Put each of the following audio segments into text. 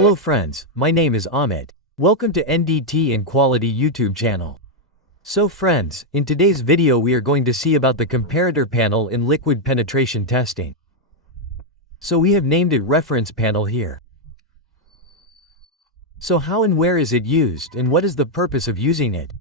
Hello friends, my name is Amit. Welcome to NDT and Quality YouTube channel. So friends, in today's video we are going to see about the comparator panel in liquid penetration testing. So we have named it reference panel here. So how and where is it used and what is the purpose of using it?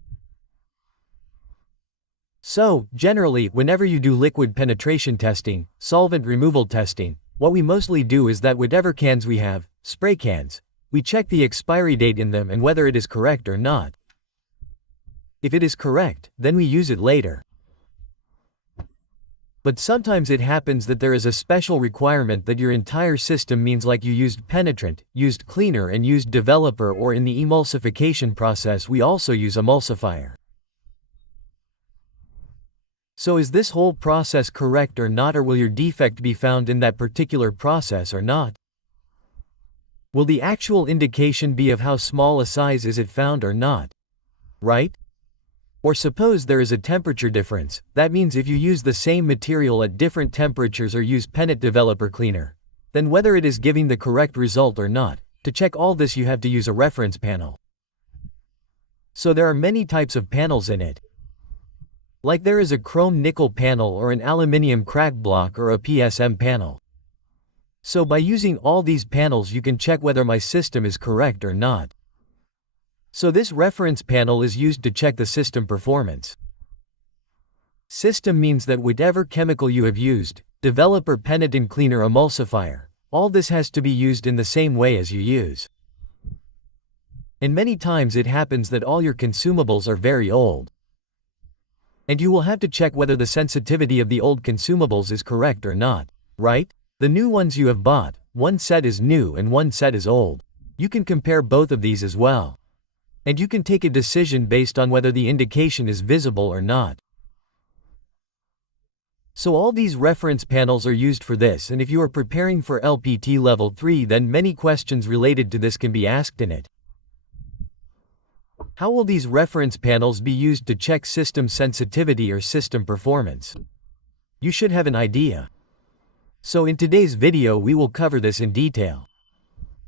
So, generally, whenever you do liquid penetration testing, solvent removal testing, what we mostly do is that whatever cans we have, spray cans, we check the expiry date in them and whether it is correct or not. If it is correct, then we use it later. But sometimes it happens that there is a special requirement that your entire system means like you used penetrant, used cleaner and used developer, or in the emulsification process we also use emulsifier. So is this whole process correct or not, or will your defect be found in that particular process or not? Will the actual indication be of how small a size is it found or not? Right? Or suppose there is a temperature difference, that means if you use the same material at different temperatures or use Penet developer cleaner, then whether it is giving the correct result or not, to check all this you have to use a reference panel. So there are many types of panels in it. Like there is a chrome nickel panel or an aluminium crack block or a PSM panel. So by using all these panels you can check whether my system is correct or not. So this reference panel is used to check the system performance. System means that whatever chemical you have used, developer, penetrant, cleaner, emulsifier, all this has to be used in the same way as you use. And many times it happens that all your consumables are very old. And you will have to check whether the sensitivity of the old consumables is correct or not, right? The new ones you have bought, one set is new and one set is old. You can compare both of these as well. And you can take a decision based on whether the indication is visible or not. So all these reference panels are used for this, and if you are preparing for LPT level 3 then many questions related to this can be asked in it. How will these reference panels be used to check system sensitivity or system performance? You should have an idea. So in today's video we will cover this in detail.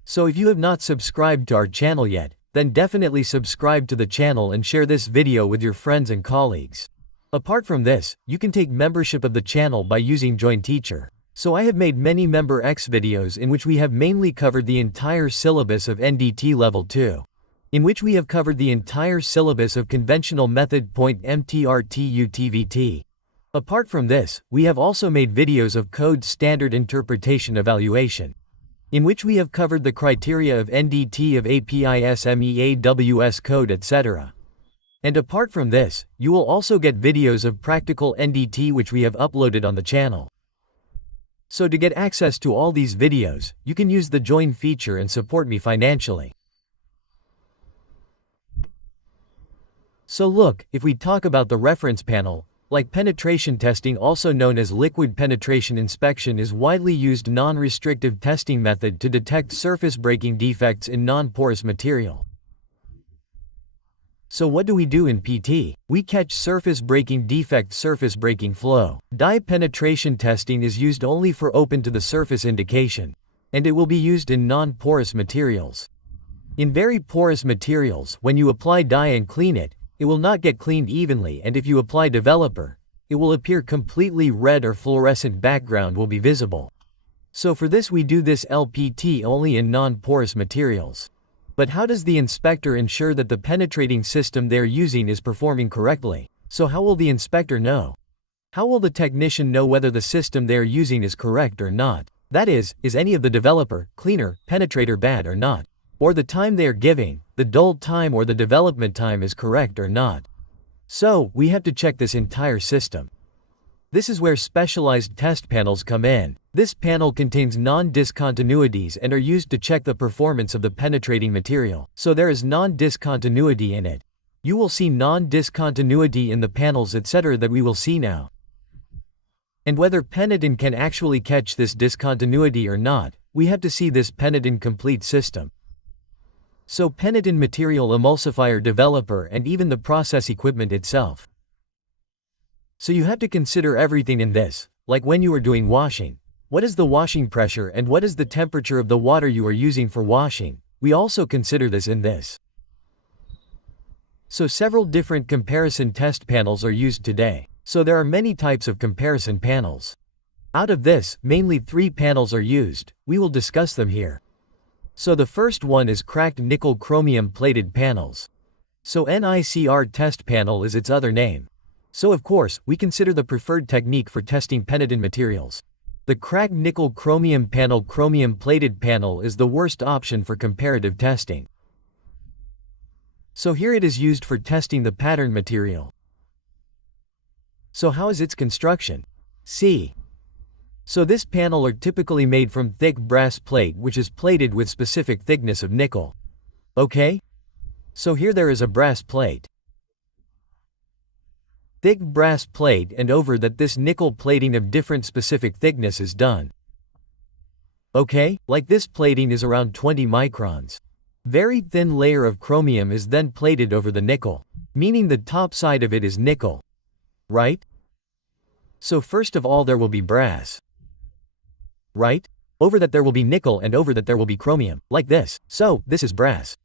So if you have not subscribed to our channel yet, then definitely subscribe to the channel and share this video with your friends and colleagues. Apart from this, you can take membership of the channel by using Join Teacher. So I have made many Member X videos in which we have mainly covered the entire syllabus of NDT level 2. In which we have covered the entire syllabus of conventional method point MTRTUTVT. Apart from this, we have also made videos of code standard interpretation evaluation, in which we have covered the criteria of NDT of API SME AWS code etc. And apart from this, you will also get videos of practical NDT which we have uploaded on the channel. So to get access to all these videos, you can use the join feature and support me financially. So look, if we talk about the reference panel, like penetration testing, also known as liquid penetration inspection, is widely used non-restrictive testing method to detect surface breaking defects in non-porous material. So what do we do in PT? We catch surface breaking defect, surface breaking flow. Dye penetration testing is used only for open to the surface indication, and it will be used in non-porous materials. In very porous materials, when you apply dye and clean it, it will not get cleaned evenly, and if you apply developer, it will appear completely red or fluorescent background will be visible. So for this we do this LPT only in non-porous materials. But how does the inspector ensure that the penetrating system they're using is performing correctly? So how will the inspector know? How will the technician know whether the system they're using is correct or not? That is any of the developer, cleaner, penetrator bad or not? Or the time they are giving, the dwell time or the development time is correct or not. So, we have to check this entire system. This is where specialized test panels come in. This panel contains non-discontinuities and are used to check the performance of the penetrating material. So there is non-discontinuity in it. You will see non-discontinuity in the panels etc. that we will see now. And whether penetrant can actually catch this discontinuity or not, we have to see this penetrant complete system. So penetrant material, emulsifier, developer, and even the process equipment itself. So you have to consider everything in this, like when you are doing washing, What is the washing pressure and what is the temperature of the water you are using for washing? We also consider this in this. So several different comparison test panels are used today. So there are many types of comparison panels. Out of this, mainly 3 panels are used. We will discuss them here. So the first one is cracked nickel chromium plated panels. So NiCr test panel is its other name. So of course, we consider the preferred technique for testing penetrant materials. The cracked nickel chromium panel chromium plated panel is the worst option for comparative testing. So here it is used for testing the pattern material. So how is its construction? See. So this panel are typically made from thick brass plate which is plated with specific thickness of nickel. Okay? So here there is a brass plate. Thick brass plate and over that this nickel plating of different specific thickness is done. Okay, like this plating is around 20 microns. Very thin layer of chromium is then plated over the nickel, meaning the top side of it is nickel. Right? So first of all there will be brass. Right? Over that there will be nickel and over that there will be chromium, like this. So, this is brass.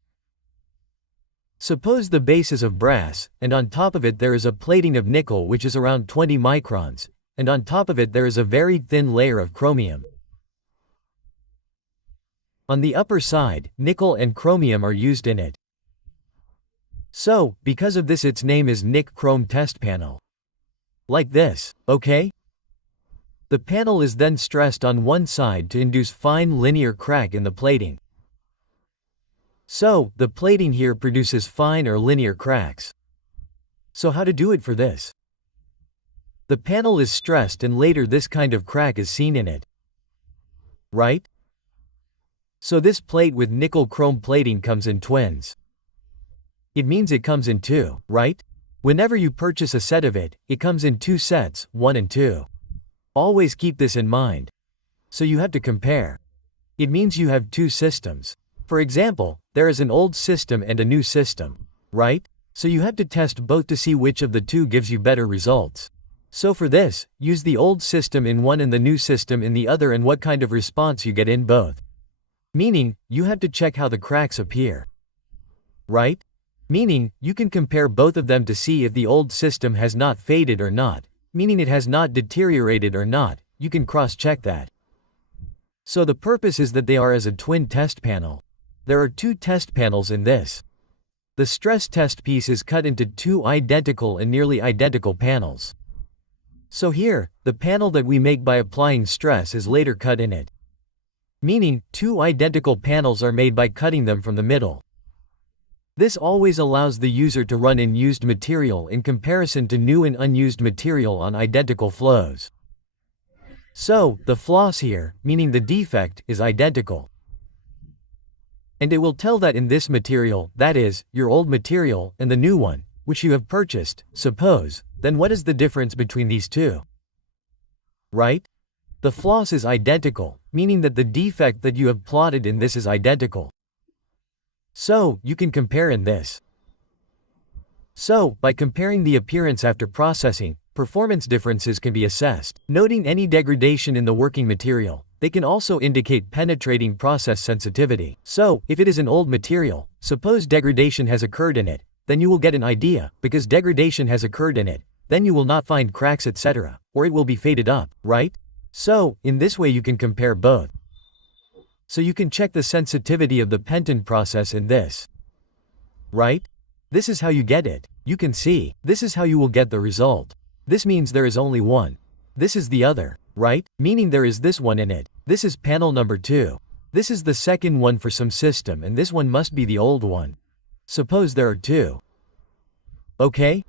Suppose the base is of brass, and on top of it there is a plating of nickel which is around 20 microns, and on top of it there is a very thin layer of chromium. On the upper side, nickel and chromium are used in it. So, because of this its name is NiCr test panel. Like this, okay? The panel is then stressed on one side to induce fine linear crack in the plating. So, the plating here produces fine or linear cracks. So how to do it for this? The panel is stressed and later this kind of crack is seen in it. Right? So this plate with nickel chrome plating comes in twins. It means it comes in 2, right? Whenever you purchase a set of it, it comes in 2 sets, 1 and 2. Always keep this in mind. So you have to compare. It means you have 2 systems. For example, there is an old system and a new system, right? So you have to test both to see which of the 2 gives you better results. So for this, use the old system in one and the new system in the other and what kind of response you get in both. Meaning, you have to check how the cracks appear. Right? Meaning, you can compare both of them to see if the old system has not faded or not, meaning it has not deteriorated or not, you can cross-check that. So the purpose is that they are as a twin test panel. There are 2 test panels in this. The stress test piece is cut into 2 identical and nearly identical panels. So here, the panel that we make by applying stress is later cut in it. Meaning, 2 identical panels are made by cutting them from the middle. This always allows the user to run in used material in comparison to new and unused material on identical flows. So, the floss here, meaning the defect, is identical. And it will tell that in this material, that is, your old material, and the new one, which you have purchased, suppose, then what is the difference between these 2? Right? The floss is identical, meaning that the defect that you have plotted in this is identical. So, you can compare in this. So, by comparing the appearance after processing, performance differences can be assessed. Noting any degradation in the working material, they can also indicate penetrating process sensitivity. So, if it is an old material, suppose degradation has occurred in it, then you will get an idea, because degradation has occurred in it, then you will not find cracks etc., or it will be faded up, right? So, in this way you can compare both. So you can check the sensitivity of the penetrant process in this. Right? This is how you get it. You can see, this is how you will get the result. This means there is only one. This is the other, right? Meaning there is this one in it. This is panel number 2. This is the second one for some system and this one must be the old one. Suppose there are 2. Okay?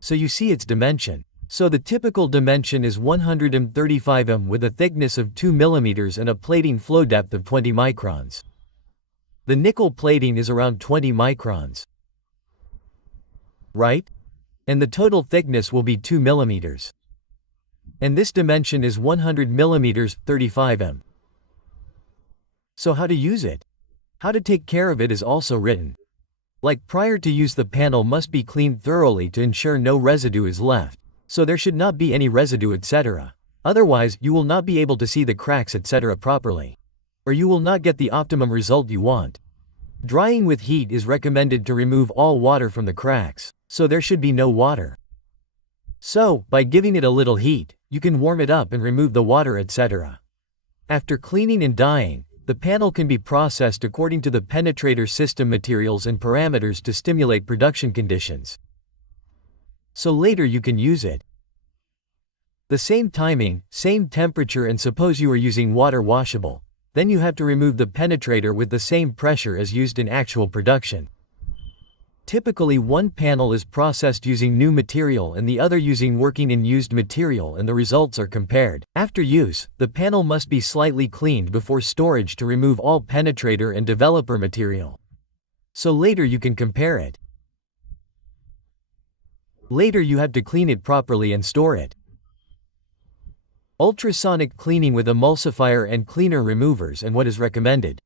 So you see its dimension. So the typical dimension is 135 mm with a thickness of 2 mm and a plating flow depth of 20 microns. The nickel plating is around 20 microns. Right? And the total thickness will be 2 mm. And this dimension is 100 mm, 35 mm. So how to use it? How to take care of it is also written. Like prior to use, the panel must be cleaned thoroughly to ensure no residue is left. So there should not be any residue etc. Otherwise, you will not be able to see the cracks etc. properly. Or you will not get the optimum result you want. Drying with heat is recommended to remove all water from the cracks, so there should be no water. So, by giving it a little heat, you can warm it up and remove the water etc. After cleaning and dyeing, the panel can be processed according to the penetrator system materials and parameters to stimulate production conditions. So later you can use it. The same timing, same temperature, and suppose you are using water washable, then you have to remove the penetrator with the same pressure as used in actual production. Typically one panel is processed using new material and the other using working in used material, and the results are compared. After use, the panel must be slightly cleaned before storage to remove all penetrator and developer material. So later you can compare it. Later you have to clean it properly and store it. Ultrasonic cleaning with emulsifier and cleaner removers and what is recommended.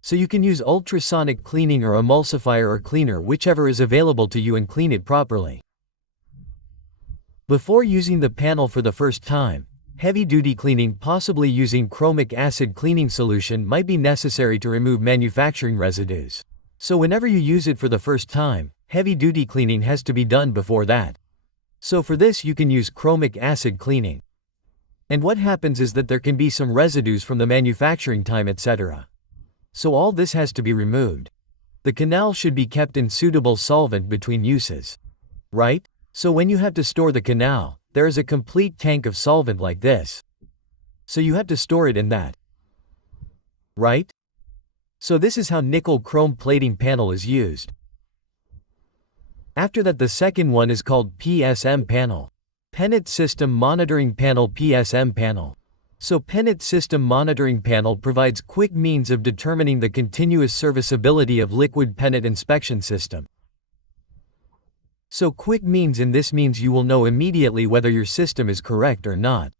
So you can use ultrasonic cleaning or emulsifier or cleaner, whichever is available to you, and clean it properly. Before using the panel for the first time, heavy-duty cleaning, possibly using chromic acid cleaning solution, might be necessary to remove manufacturing residues. So whenever you use it for the first time, heavy-duty cleaning has to be done before that. So for this you can use chromic acid cleaning. And what happens is that there can be some residues from the manufacturing time etc. So all this has to be removed. The canal should be kept in suitable solvent between uses. Right? So when you have to store the canal, there is a complete tank of solvent like this. So you have to store it in that. Right? So this is how nickel chrome plating panel is used. After that, the second one is called PSM panel. Penetrant System Monitoring Panel, PSM panel. So Penetrant System Monitoring Panel provides quick means of determining the continuous serviceability of liquid penetrant inspection system. So quick means in this means you will know immediately whether your system is correct or not.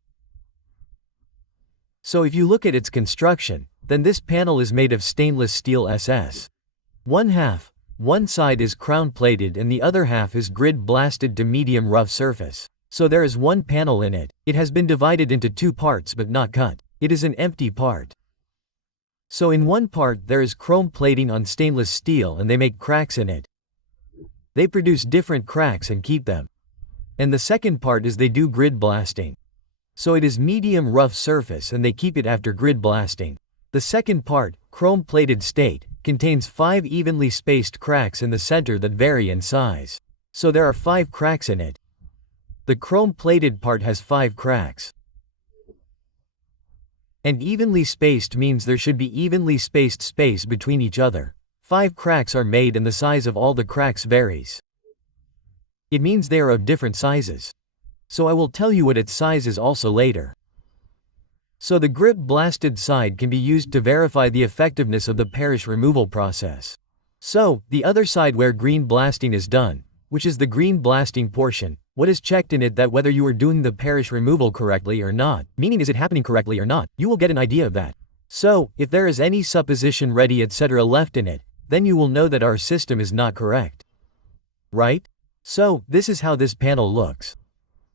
So if you look at its construction, then this panel is made of stainless steel SS. One side is crown plated and the other half is grid blasted to medium rough surface. So there is one panel in it. It has been divided into two parts but not cut. It is an empty part. So in one part there is chrome plating on stainless steel and they make cracks in it. They produce different cracks and keep them. And the second part is they do grid blasting. So it is medium rough surface and they keep it after grid blasting. The second part, chrome plated state, contains 5 evenly spaced cracks in the center that vary in size. So there are 5 cracks in it. The chrome-plated part has 5 cracks. And evenly spaced means there should be evenly spaced space between each other. 5 cracks are made and the size of all the cracks varies. It means they are of different sizes. So I will tell you what its size is also later. So the grid-blasted side can be used to verify the effectiveness of the perish removal process. So, the other side where green blasting is done, which is the green blasting portion, what is checked in it that whether you are doing the perish removal correctly or not, meaning is it happening correctly or not, you will get an idea of that. So, if there is any supposition ready etc. left in it, then you will know that our system is not correct. Right? So, this is how this panel looks.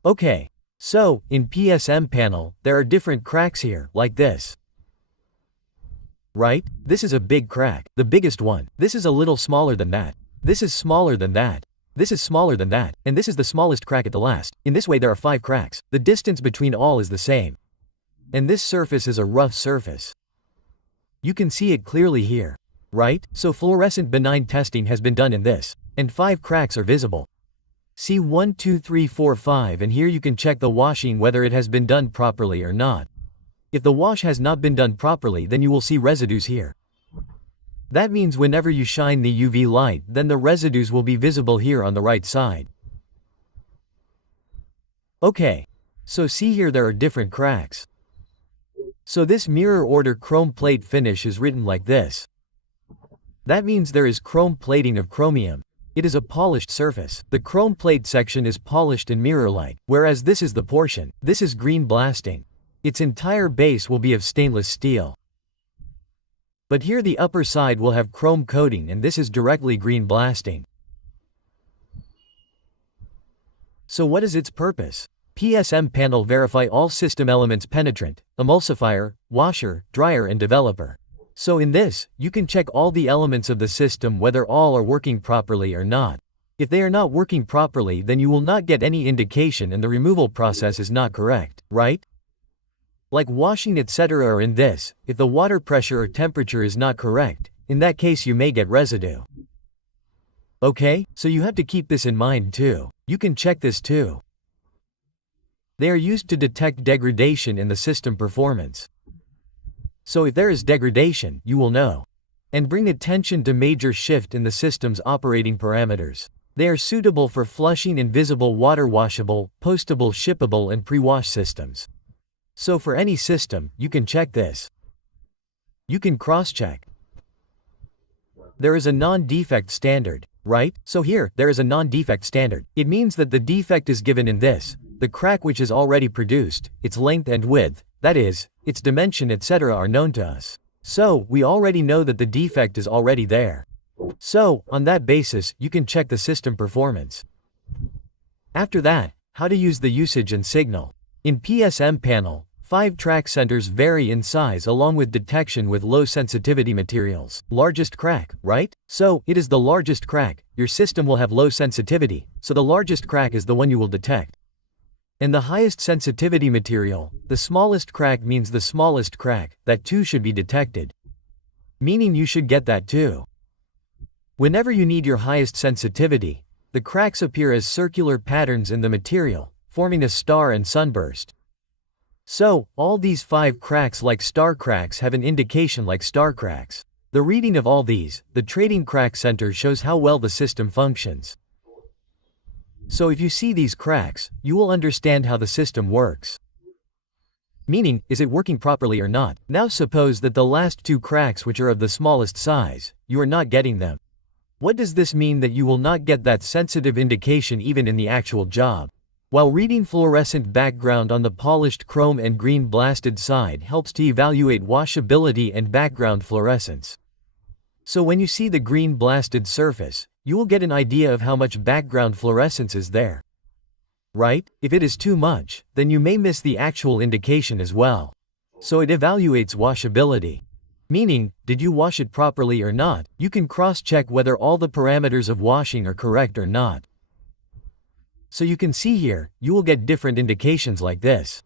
Okay. So, in PSM panel, there are different cracks here, like this. Right? This is a big crack, the biggest one. This is a little smaller than that. This is smaller than that. This is smaller than that, and this is the smallest crack at the last. In this way there are 5 cracks. The distance between all is the same. And this surface is a rough surface. You can see it clearly here. Right? So fluorescent benign testing has been done in this. And 5 cracks are visible. See 1, 2, 3, 4, 5, and here you can check the washing whether it has been done properly or not. If the wash has not been done properly, then you will see residues here. That means whenever you shine the UV light, then the residues will be visible here on the right side. Okay. So see here there are different cracks. So this mirror order chrome plate finish is written like this. That means there is chrome plating of chromium. It is a polished surface. The chrome plate section is polished in mirror-like, whereas this is the portion. This is green blasting. Its entire base will be of stainless steel. But here the upper side will have chrome coating and this is directly green blasting. So what is its purpose? PSM panel verify all system elements: penetrant, emulsifier, washer, dryer and developer. So in this, you can check all the elements of the system whether all are working properly or not. If they are not working properly, then you will not get any indication and the removal process is not correct, right? Like washing etc. Or in this, if the water pressure or temperature is not correct, in that case you may get residue. Okay, so you have to keep this in mind too. You can check this too. They are used to detect degradation in the system performance. So if there is degradation, you will know. And bring attention to major shift in the system's operating parameters. They are suitable for flushing invisible water washable, postable shippable and pre-wash systems. So for any system, you can check this. You can cross-check. There is a non-defect standard, right? So here, there is a non-defect standard. It means that the defect is given in this, the crack which is already produced, its length and width, that is, its dimension etc. are known to us. So, we already know that the defect is already there. So, on that basis, you can check the system performance. After that, how to use the usage and signal. In PSM panel, 5 track centers vary in size along with detection with low sensitivity materials. Largest crack, right? So, it is the largest crack, your system will have low sensitivity, so the largest crack is the one you will detect. And the highest sensitivity material, the smallest crack means the smallest crack, that too should be detected. Meaning you should get that too. Whenever you need your highest sensitivity, the cracks appear as circular patterns in the material, forming a star and sunburst. So, all these 5 cracks like star cracks have an indication like star cracks. The reading of all these, the trading crack center shows how well the system functions. So if you see these cracks, you will understand how the system works. Meaning, is it working properly or not? Now suppose that the last 2 cracks which are of the smallest size, you are not getting them. What does this mean? That you will not get that sensitive indication even in the actual job. While reading fluorescent background on the polished chrome and green blasted side helps to evaluate washability and background fluorescence. So when you see the green blasted surface, you will get an idea of how much background fluorescence is there. Right? If it is too much, then you may miss the actual indication as well. So it evaluates washability. Meaning, did you wash it properly or not? You can cross-check whether all the parameters of washing are correct or not. So you can see here, you will get different indications like this.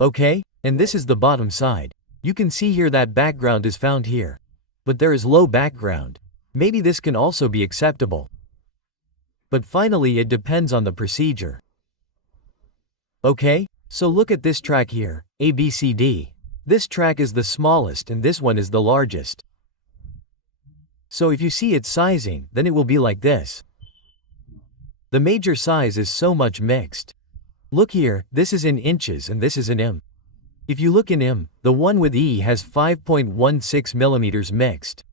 Okay? And this is the bottom side. You can see here that background is found here. But there is low background. Maybe this can also be acceptable. But finally it depends on the procedure. Okay, so look at this track here, ABCD. This track is the smallest and this one is the largest. So if you see its sizing, then it will be like this. The major size is so much mixed. Look here, this is in inches and this is in mm. If you look in mm, the one with E has 5.16 millimeters mixed.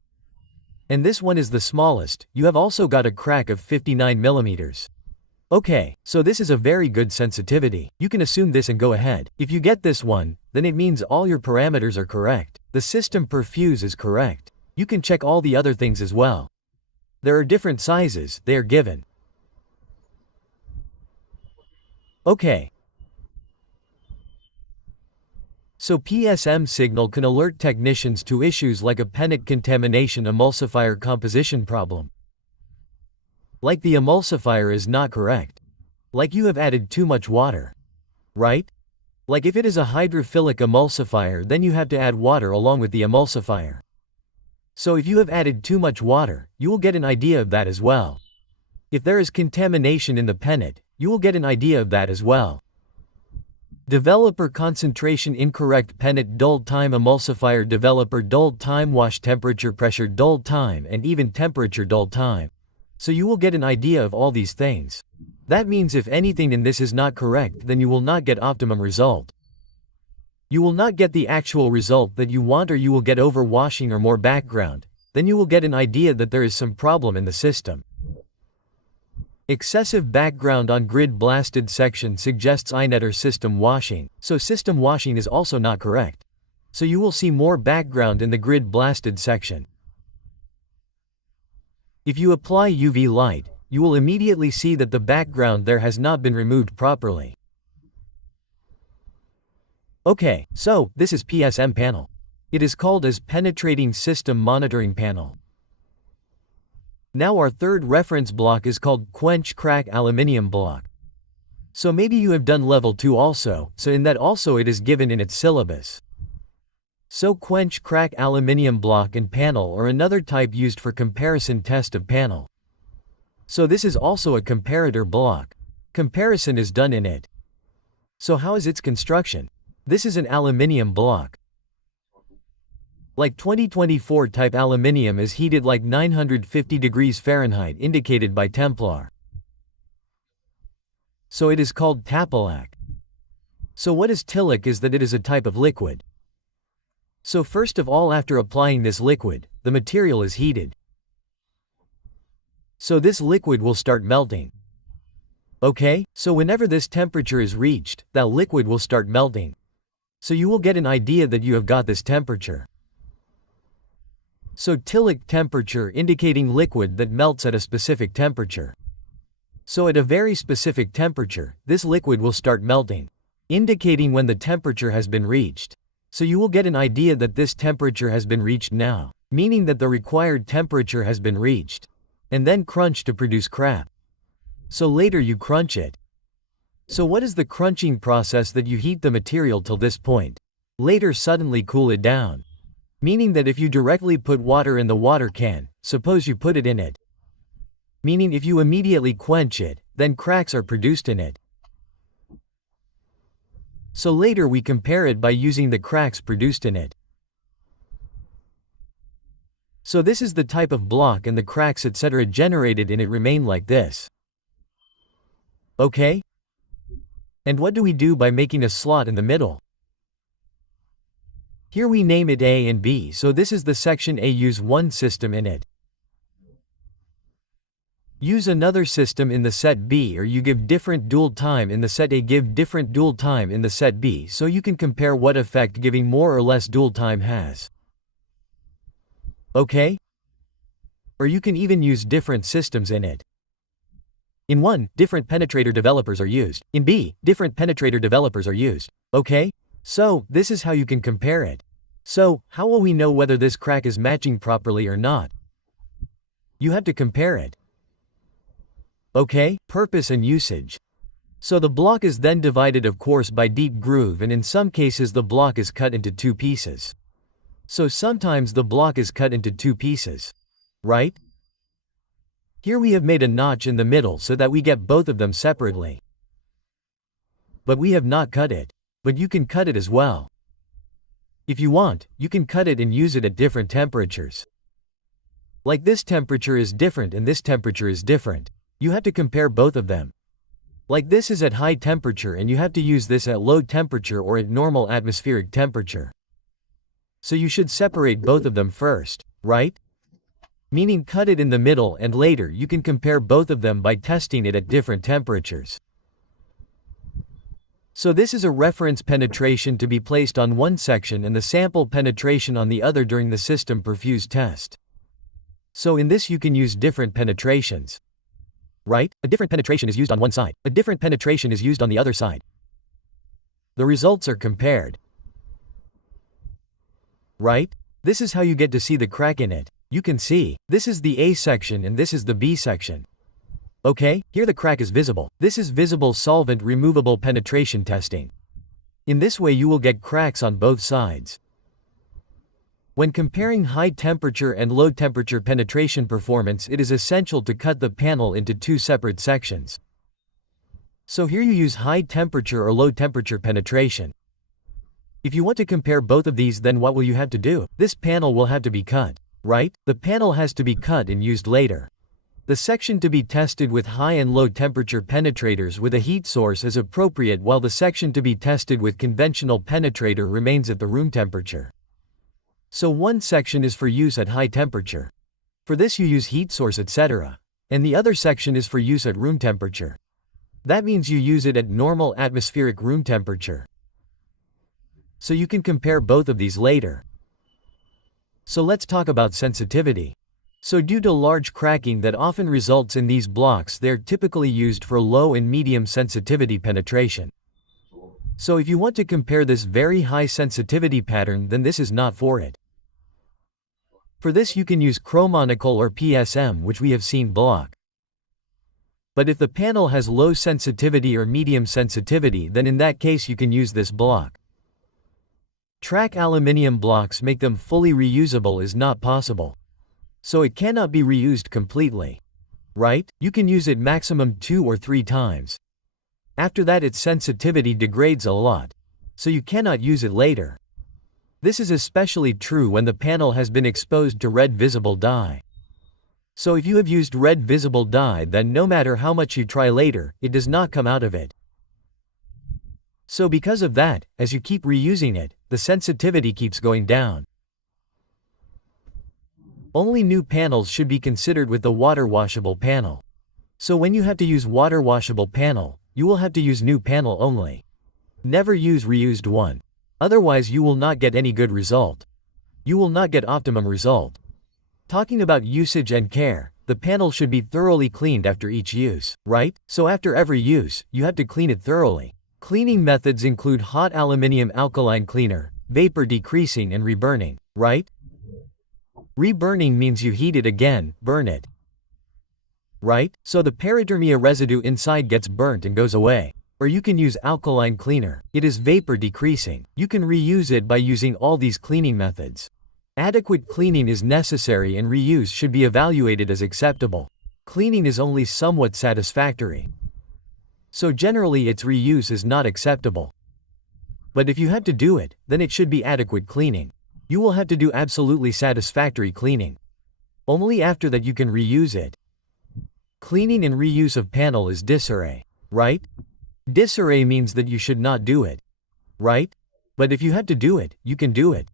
And this one is the smallest, you have also got a crack of 59 millimeters. Okay, so this is a very good sensitivity. You can assume this and go ahead. If you get this one, then it means all your parameters are correct. The system per fuse is correct. You can check all the other things as well. There are different sizes, they are given. Okay. So PSM signal can alert technicians to issues like a penetrant contamination emulsifier composition problem. Like the emulsifier is not correct. Like you have added too much water. Right? Like if it is a hydrophilic emulsifier, then you have to add water along with the emulsifier. So if you have added too much water, you will get an idea of that as well. If there is contamination in the penetrant, you will get an idea of that as well. Developer concentration incorrect penetrant dulled time emulsifier developer dulled time wash temperature pressure dulled time and even temperature dulled time. So you will get an idea of all these things. That means if anything in this is not correct, then you will not get optimum result. You will not get the actual result that you want, or you will get overwashing or more background. Then you will get an idea that there is some problem in the system. Excessive background on grid blasted section suggests inet or system washing, so system washing is also not correct. So you will see more background in the grid blasted section. If you apply UV light, you will immediately see that the background there has not been removed properly. Okay, so this is PSM panel. It is called as Penetrating System Monitoring Panel. Now our third reference block is called Quench Crack Aluminium Block. So maybe you have done level 2 also, so in that also it is given in its syllabus. So Quench Crack Aluminium Block and Panel are another type used for comparison test of panel. So this is also a comparator block. Comparison is done in it. So how is its construction? This is an aluminium block. Like 2024 type aluminium is heated like 950 degrees Fahrenheit indicated by Templar. So it is called Tapalac. So what is Tilic is that it is a type of liquid. So first of all, after applying this liquid, the material is heated. So this liquid will start melting. Okay, so whenever this temperature is reached, that liquid will start melting. So you will get an idea that you have got this temperature. So Tilic temperature indicating liquid that melts at a specific temperature. So at a very specific temperature, this liquid will start melting, indicating when the temperature has been reached. So you will get an idea that this temperature has been reached now, meaning that the required temperature has been reached. And then crunch to produce crap. So later you crunch it. So what is the crunching process that you heat the material till this point? Later suddenly cool it down. Meaning that if you directly put water in the water can, suppose you put it in it. Meaning if you immediately quench it, then cracks are produced in it. So later we compare it by using the cracks produced in it. So this is the type of block and the cracks etc. generated in it remain like this. Okay? And what do we do by making a slot in the middle? Here we name it A and B, so this is the section A. Use one system in it. Use another system in the set B, or you give different dual time in the set A, give different dual time in the set B, so you can compare what effect giving more or less dual time has. Okay? Or you can even use different systems in it. In 1, different penetrator developers are used. In B, different penetrator developers are used. Okay? So, this is how you can compare it. So, how will we know whether this crack is matching properly or not? You have to compare it. Okay, purpose and usage. So the block is then divided of course by deep groove, and in some cases the block is cut into 2 pieces. So sometimes the block is cut into 2 pieces. Right? Here we have made a notch in the middle so that we get both of them separately. But we have not cut it. But you can cut it as well. If you want, you can cut it and use it at different temperatures. Like this temperature is different and this temperature is different. You have to compare both of them. Like this is at high temperature and you have to use this at low temperature or at normal atmospheric temperature. So you should separate both of them first, right? Meaning cut it in the middle and later you can compare both of them by testing it at different temperatures. So this is a reference penetration to be placed on one section and the sample penetration on the other during the system perfuse test. So in this you can use different penetrations. Right? A different penetration is used on one side. A different penetration is used on the other side. The results are compared. Right? This is how you get to see the crack in it. You can see, this is the A section and this is the B section. Okay, here the crack is visible. This is visible solvent removable penetration testing. In this way you will get cracks on both sides. When comparing high temperature and low temperature penetration performance, it is essential to cut the panel into 2 separate sections. So here you use high temperature or low temperature penetration. If you want to compare both of these, then what will you have to do? This panel will have to be cut, right? The panel has to be cut and used later. The section to be tested with high and low temperature penetrators with a heat source is appropriate, while the section to be tested with conventional penetrator remains at the room temperature. So one section is for use at high temperature. For this you use heat source etc. And the other section is for use at room temperature. That means you use it at normal atmospheric room temperature. So you can compare both of these later. So let's talk about sensitivity. So due to large cracking that often results in these blocks, they're typically used for low and medium sensitivity penetration. So if you want to compare this very high sensitivity pattern, then this is not for it. For this you can use chromonickel or PSM, which we have seen block. But if the panel has low sensitivity or medium sensitivity, then in that case you can use this block. Track aluminium blocks make them fully reusable is not possible. So it cannot be reused completely. Right? You can use it maximum 2 or 3 times. After that its sensitivity degrades a lot. So you cannot use it later. This is especially true when the panel has been exposed to red visible dye. So if you have used red visible dye, then no matter how much you try later, it does not come out of it. So because of that, as you keep reusing it, the sensitivity keeps going down. Only new panels should be considered with the water washable panel. So when you have to use water washable panel, you will have to use new panel only. Never use reused one. Otherwise you will not get any good result. You will not get optimum result. Talking about usage and care, the panel should be thoroughly cleaned after each use, right? So after every use, you have to clean it thoroughly. Cleaning methods include hot aluminium alkaline cleaner, vapor decreasing and reburning, right? Reburning means you heat it again, burn it. Right? So the parathermia residue inside gets burnt and goes away. Or you can use alkaline cleaner. It is vapor decreasing. You can reuse it by using all these cleaning methods. Adequate cleaning is necessary and reuse should be evaluated as acceptable. Cleaning is only somewhat satisfactory. So generally its reuse is not acceptable. But if you have to do it, then it should be adequate cleaning. You will have to do absolutely satisfactory cleaning. Only after that you can reuse it. Cleaning and reuse of panel is disarray, right? Disarray means that you should not do it, right? But if you have to do it, you can do it.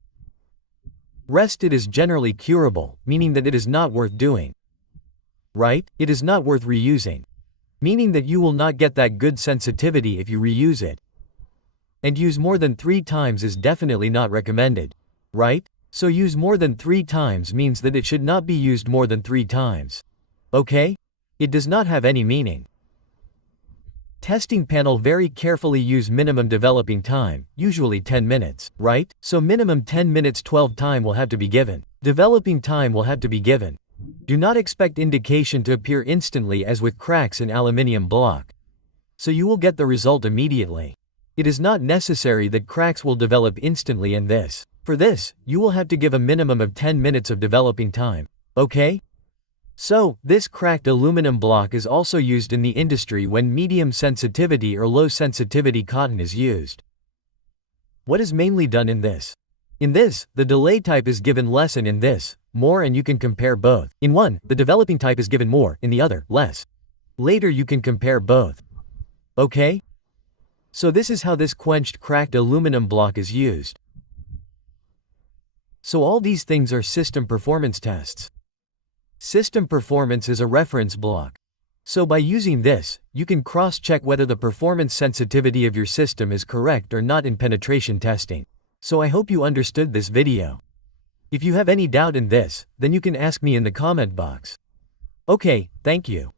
Rested is generally curable, meaning that it is not worth doing. Right? It is not worth reusing. Meaning that you will not get that good sensitivity if you reuse it. And use more than 3 times is definitely not recommended. Right? So use more than 3 times means that it should not be used more than 3 times. Okay? It does not have any meaning. Testing panel very carefully use minimum developing time, usually 10 minutes, right? So minimum 10 minutes 12 time will have to be given. Developing time will have to be given. Do not expect indication to appear instantly as with cracks in aluminium block. So you will get the result immediately. It is not necessary that cracks will develop instantly in this. For this, you will have to give a minimum of 10 minutes of developing time. Okay? So, this cracked aluminum block is also used in the industry when medium sensitivity or low sensitivity cotton is used. What is mainly done in this? In this, the delay type is given less, and in this, more, and you can compare both. In one, the developing type is given more, in the other, less. Later you can compare both. Okay? So this is how this quenched cracked aluminum block is used. So all these things are system performance tests. System performance is a reference block. So by using this, you can cross-check whether the performance sensitivity of your system is correct or not in penetration testing. So I hope you understood this video. If you have any doubt in this, then you can ask me in the comment box. Okay, thank you.